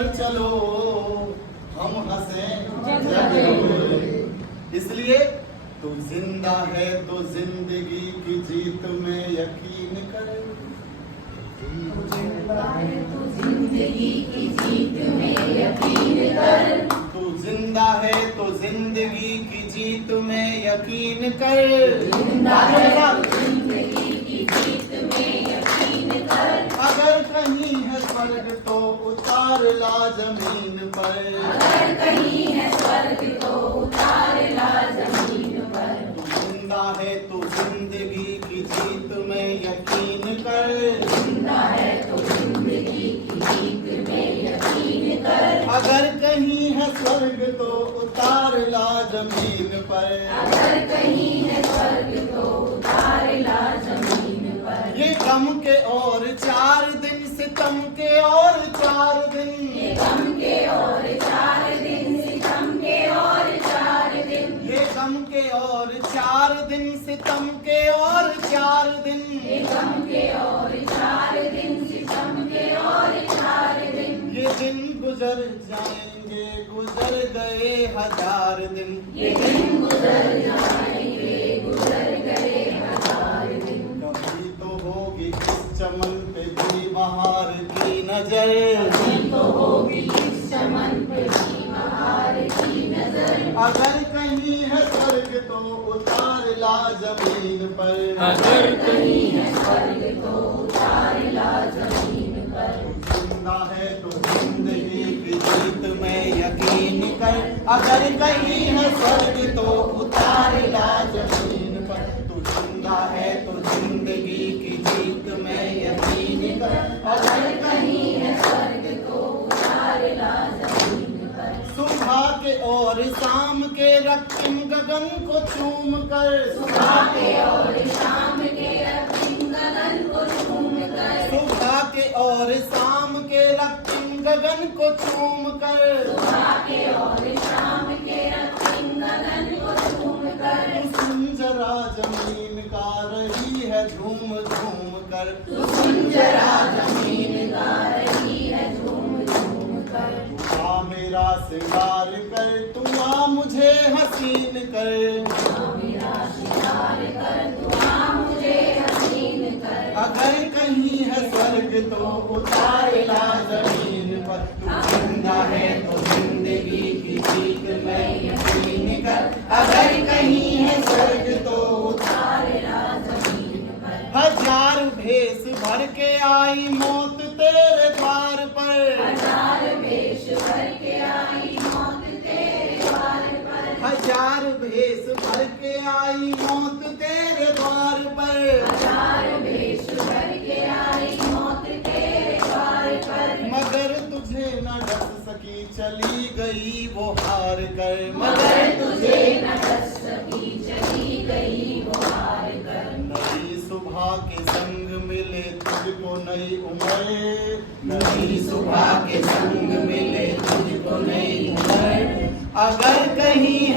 पर चलो हम हंसे जग रोए। इसलिए तू जिंदा है तो जिंदगी की जीत में यकीन कर। तू जिंदा है तो जिंदगी की जीत में यकीन कर। तू जिंदा है तो जिंदगी की जीत में यकीन कर। जिंदा है तो जिंदगी की जीत में यकीन कर। अगर कहीं है स्वर्ग तो उतार ला जमीन पर। अगर कहीं है स्वर्ग तो उतार ला जमीन पर। तू जिंदा है तो जिंदगी की जीत में यकीन कर। जिंदा है तो जिंदगी की जीत में यकीन कर। अगर कहीं है स्वर्ग तो उतार ला जमीन पर। अगर कहीं है स्वर्ग तो उतार ला जमीन पर। ये गम के और 4 दिन सितम के और 4 दिन। ये गम के और 4 दिन सितम के और 4 दिन। ये गम के और 4 दिन सितम के और 4 दिन। ये गम के और 4 दिन सितम के और 4 दिन। ये दिन गुजर जाएंगे गुजर गए 1000 दिन। ये दिन गुजर जाएंगे गुजर गए 1000 दिन। कभी तो होगी इस चमन पे भी बहार की नजर। कभी तो होगी इस चमन पे भी बहार की नजर। अगर कहीं है स्वर्ग तो उतार ला जमीन पर। अगर कहीं है स्वर्ग तो उतार ला जमीन पर। जिंदा है तो जिंदगी की जीत में यकीन कर। अगर कहीं है स्वर्ग तो उतार ला जमीन पर। तू जिंदा है तो जिंदगी की जीत में यकीन कर। अगर कहीं है स्वर्ग तो उतार ला जमीन पर। सुबह के और शाम के रক্তিम गगन को चूम कर। सुबह के और शाम के रক্তিम गगन को चूम कर। सुबह के और शाम के रক্তিम गगन को चूम कर। सुबह के और शाम के रক্তিम गगन को चूम कर। तू सुन जरा जमीन गा रही है झूम झूम कर। तू सुन जरा जमीन गा रही है झूम झूम कर। तू आ मेरा श्रृंगार कर। तू आ मुझे हसीन कर। मेरा शिकार कर। तू आ मुझे हसीन कर। अगर कहीं है स्वर्ग तो उतार ला जमीन पर। तू जिंदा है तो जिंदगी की जीत में यकीन कर। अगर कहीं है स्वर्ग तो उतार ला जमीन पर। 1000 भेष भर के आई मौत तेरे द्वार पर। 1000 भेष भर के आई मौत तेरे द्वार पर। 1000 भेष भर के आई मौत तेरे द्वार पर। 1000 भेष भर के आई मौत तेरे द्वार पर। मगर तुझे न डस सकी चली गई वो हार कर। मगर तुझे न डस सकी चली गई वो हार कर। नई सुबह के संग मिले तुझको नई उम्र। नई सुबह के संग मिले तुझको नई उम्र। अगर कहीं